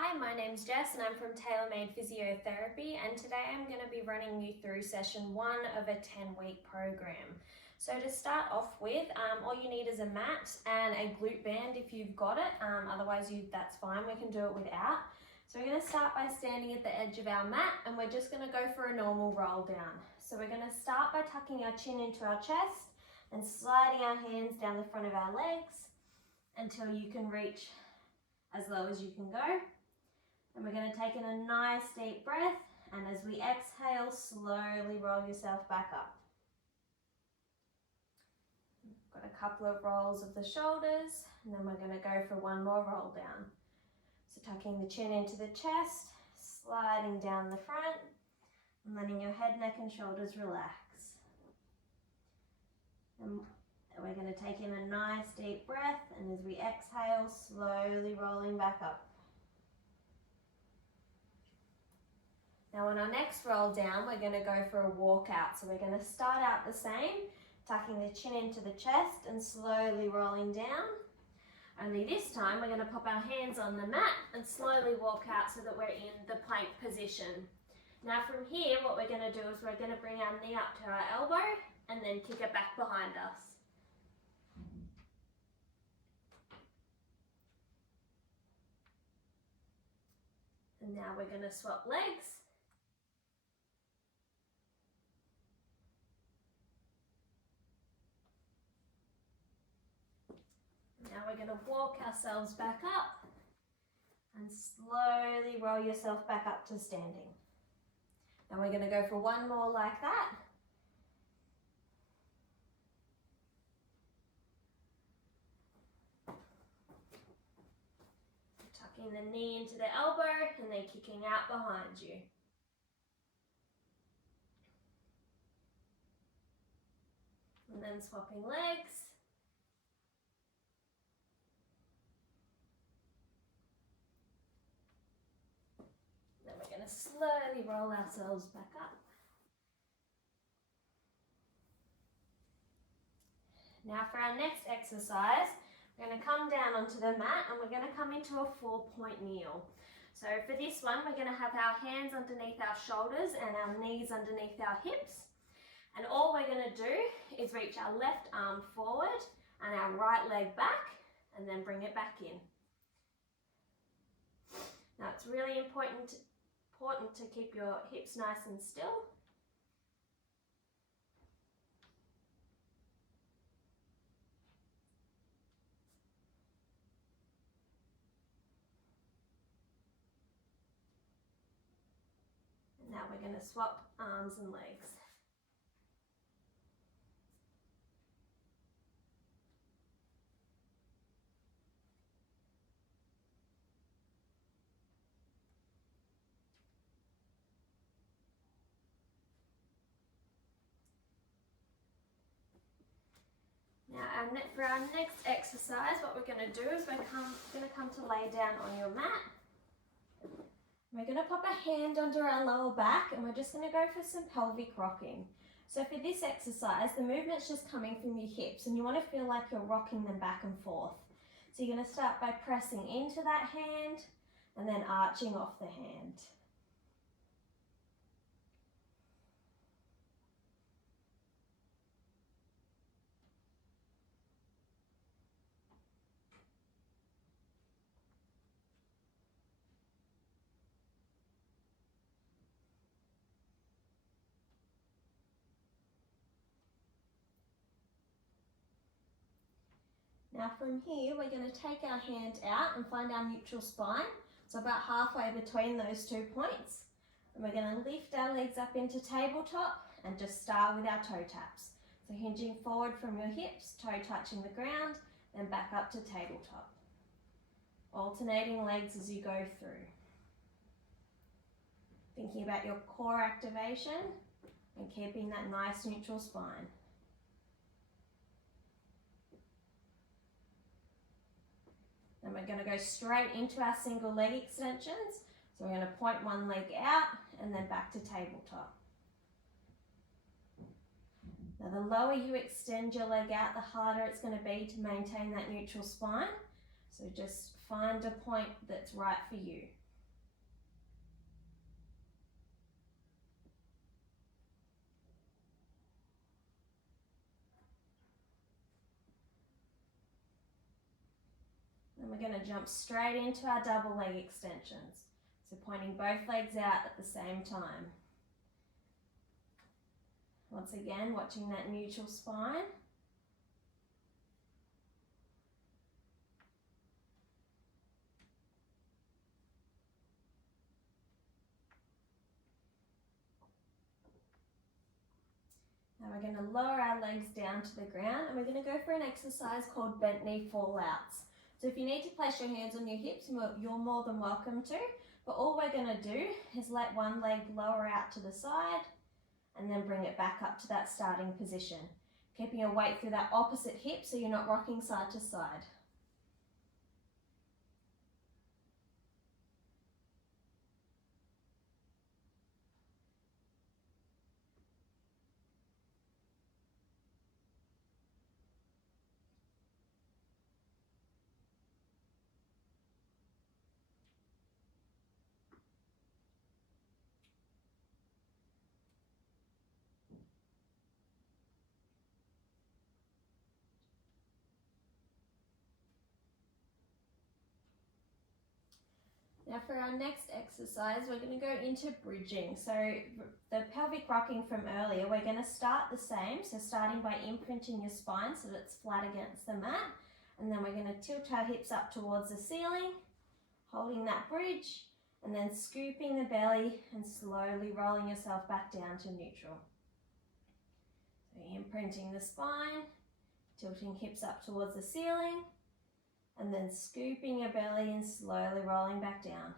Hi, my name's Jess and I'm from TaylorMade Physiotherapy, and today I'm going to be running you through session 1 of a 10-week program. So to start off with, all you need is a mat and a glute band if you've got it, otherwise that's fine, we can do it without. So we're going to start by standing at the edge of our mat and we're just going to go for a normal roll down. So we're going to start by tucking our chin into our chest and sliding our hands down the front of our legs until you can reach as low as you can go. And we're going to take in a nice deep breath, and as we exhale, slowly roll yourself back up. Got a couple of rolls of the shoulders, and then we're going to go for one more roll down. So tucking the chin into the chest, sliding down the front, and letting your head, neck and shoulders relax. And we're going to take in a nice deep breath, and as we exhale, slowly rolling back up. Now on our next roll down, we're going to go for a walkout. So we're going to start out the same, tucking the chin into the chest and slowly rolling down. Only this time we're going to pop our hands on the mat and slowly walk out so that we're in the plank position. Now from here, what we're going to do is we're going to bring our knee up to our elbow and then kick it back behind us. And now we're going to swap legs. Now we're going to walk ourselves back up and slowly roll yourself back up to standing. And we're going to go for one more like that. Tucking the knee into the elbow and then kicking out behind you. And then swapping legs. Then we're going to slowly roll ourselves back up. Now for our next exercise, we're going to come down onto the mat and we're going to come into a 4-point kneel. So for this one, we're going to have our hands underneath our shoulders and our knees underneath our hips. And all we're going to do is reach our left arm forward and our right leg back and then bring it back in. Now it's really important to keep your hips nice and still. And now we're going to swap arms and legs. Now for our next exercise, what we're going to do is we're going to come to lay down on your mat. We're going to pop a hand under our lower back and we're just going to go for some pelvic rocking. So for this exercise, the movement's just coming from your hips and you want to feel like you're rocking them back and forth. So you're going to start by pressing into that hand and then arching off the hand. Now from here, we're going to take our hand out and find our neutral spine. So about halfway between those 2 points. And we're going to lift our legs up into tabletop and just start with our toe taps. So hinging forward from your hips, toe touching the ground, then back up to tabletop. Alternating legs as you go through. Thinking about your core activation and keeping that nice neutral spine. Then we're going to go straight into our single leg extensions. So we're going to point one leg out and then back to tabletop. Now the lower you extend your leg out, the harder it's going to be to maintain that neutral spine. So just find a point that's right for you. And we're going to jump straight into our double leg extensions. So pointing both legs out at the same time. Once again, watching that neutral spine. Now we're going to lower our legs down to the ground and we're going to go for an exercise called bent knee fallouts. So if you need to place your hands on your hips, you're more than welcome to. But all we're going to do is let one leg lower out to the side and then bring it back up to that starting position. Keeping your weight through that opposite hip so you're not rocking side to side. Now for our next exercise, we're going to go into bridging. So the pelvic rocking from earlier, we're going to start the same. So starting by imprinting your spine so that it's flat against the mat. And then we're going to tilt our hips up towards the ceiling, holding that bridge, and then scooping the belly and slowly rolling yourself back down to neutral. So imprinting the spine, tilting hips up towards the ceiling, and then scooping your belly and slowly rolling back down.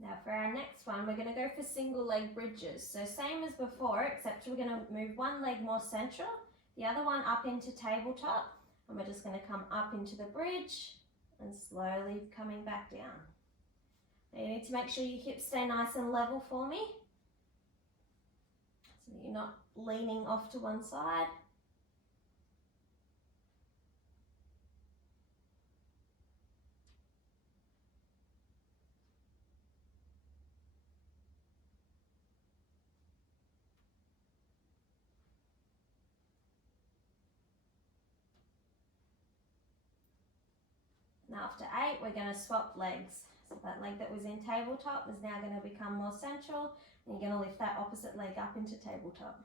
Now for our next one, we're going to go for single leg bridges. So same as before, except we're going to move one leg more central, the other one up into tabletop, and we're just going to come up into the bridge and slowly coming back down. Now you need to make sure your hips stay nice and level for me, so that you're not leaning off to one side. Now after 8, we're going to swap legs. So that leg that was in tabletop is now going to become more central, and you're going to lift that opposite leg up into tabletop.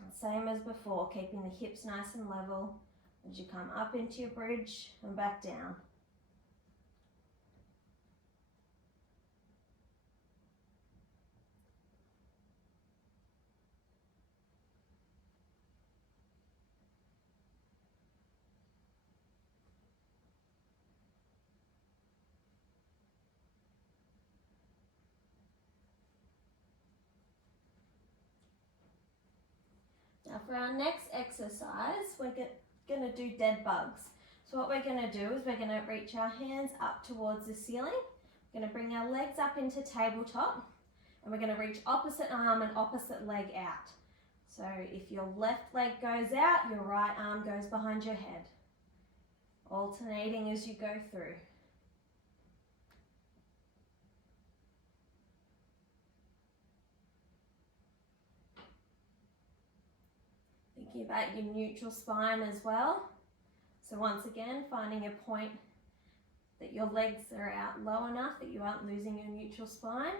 And same as before, keeping the hips nice and level as you come up into your bridge and back down. Now for our next exercise, we're going to do dead bugs. So what we're going to do is we're going to reach our hands up towards the ceiling. We're going to bring our legs up into tabletop, and we're going to reach opposite arm and opposite leg out. So if your left leg goes out, your right arm goes behind your head, alternating as you go through. Thinking about your neutral spine as well. So once again, finding a point that your legs are out low enough that you aren't losing your neutral spine.